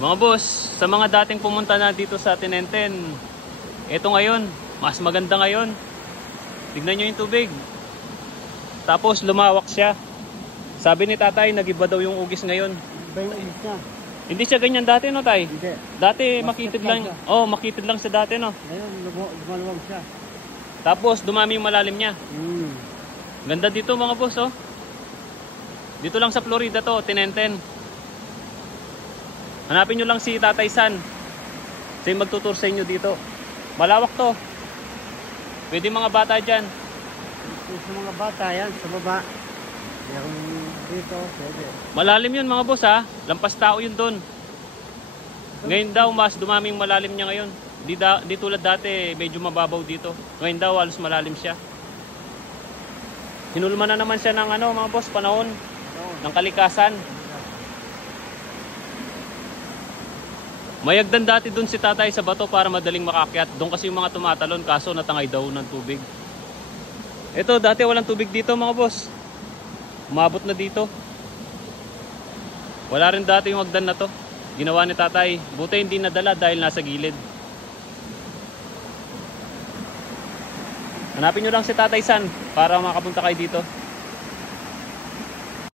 Mga boss, sa mga dating pumunta na dito sa Tinenten, ito ngayon, mas maganda ngayon. Tignan nyo yung tubig. Tapos lumawak siya. Sabi ni tatay, nag-iba daw yung ugis ngayon. Iba yung ugis niya. Hindi siya ganyan dati, no tay? Hindi. Dati Mas makitid lang lang. siya. Oh, makitid lang siya dati, no? Ngayon, lumaluwag siya. Tapos dumami yung malalim niya. Ganda dito mga boss, oh. Dito lang sa Florida to, Tinenten. Hanapin nyo lang si Tatay San. Siya yung magtutur sa inyo dito. Malawak to. Pwede mga bata dyan. Sa mga bata yan, sa baba. Yung dito, pwede. Malalim yun mga boss, ha. Lampas tao yun doon. Ngayon daw mas dumaming malalim niya ngayon. Di tulad dati, medyo mababaw dito. Ngayon daw halos malalim siya. Hinulma na naman siya ng ano mga boss, panahon ng kalikasan. Mayagdan dati doon si tatay sa bato para madaling makakyat. Doon kasi yung mga tumatalon, kaso natangay daw ng tubig. Ito, dati walang tubig dito mga boss. Umabot na dito. Wala rin dati yung hagdan na to. Ginawa ni tatay. Buti hindi nadala dahil nasa gilid. Hanapin nyo lang si Tatay San para makapunta kayo dito.